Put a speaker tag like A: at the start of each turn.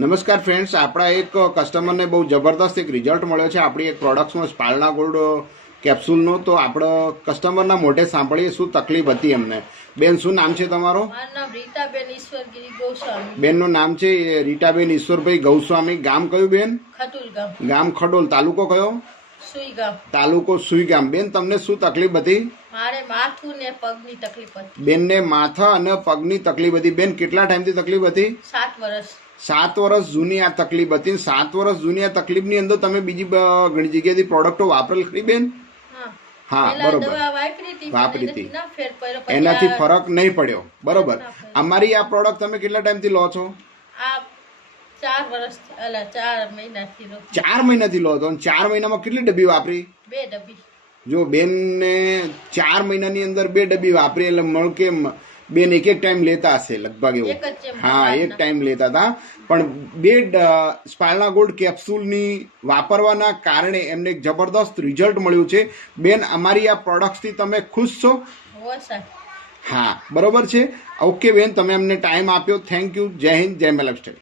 A: નમસ્કાર ફ્રેન્ડ્સ આપણા એક કસ્ટમરને બહુ જબરદસ્ત એક રિઝલ્ટ મળ્યો છે. આપણી એક પ્રોડક્ટ્સનો સ્પાલના ગોલ્ડ કેપ્સ્યુલનો તો આપણો કસ્ટમરના મોઢે સાંભળીએ શું તકલીફ હતી એમને. બેન શું નામ છે તમારો? બેનનું નામ છે રીટાબેન ઈશ્વરભાઈ ગૌસ્વામી. ગામ કયું બેન?
B: ગામ.
A: ખડોલ. તાલુકો કયો?
B: સુઈ ગામ.
A: તાલુકો સુઈગામ બેન તમને શું તકલીફ હતી?
B: મારે માથું ને પગની તકલીફ હતી.
A: બેનને માથા અને પગની તકલીફ હતી. બેન કેટલા ટાઈમથી તકલીફ હતી?
B: સાત વર્ષ
A: સાત વર્ષ જૂની આ તકલીફ હતી સાત વર્ષ જૂની આ તકલીફની અંદર તમે બીજી ઘણી જગ્યાએથી પ્રોડક્ટો વાપરેલ ખરી બેન?
B: હા.
A: બરોબર.
B: વાપરી હતી. એનાથી
A: ફરક નહીં પડ્યો. બરોબર. અમારી આ પ્રોડક્ટ તમે કેટલા ટાઈમથી લો છો?
B: ચાર મહિનાથી લો.
A: છો. અને ચાર મહિનામાં કેટલી ડબ્બી વાપરી?
B: બે ડબ્બી.
A: જો બેનને ચાર મહિનાની અંદર બે ડબ્બી વાપરી એટલે મળ કે મ- બેન એક એક ટાઈમ લેતા હશે લગભગ એવું. હા એક ટાઈમ લેતા હતા. પણ બે સ્પાલના ગોલ્ડ કેપ્સ્યુલની વાપરવાના કારણે એમને એક જબરદસ્ત રિઝલ્ટ મળ્યું છે. બેન અમારી આ પ્રોડક્ટ્સથી તમે ખુશ છો? હા બરોબર છે? ઓકે બેન તમે અમને ટાઈમ આપ્યો. થેન્ક યુ જય હિન્દ જય મલબ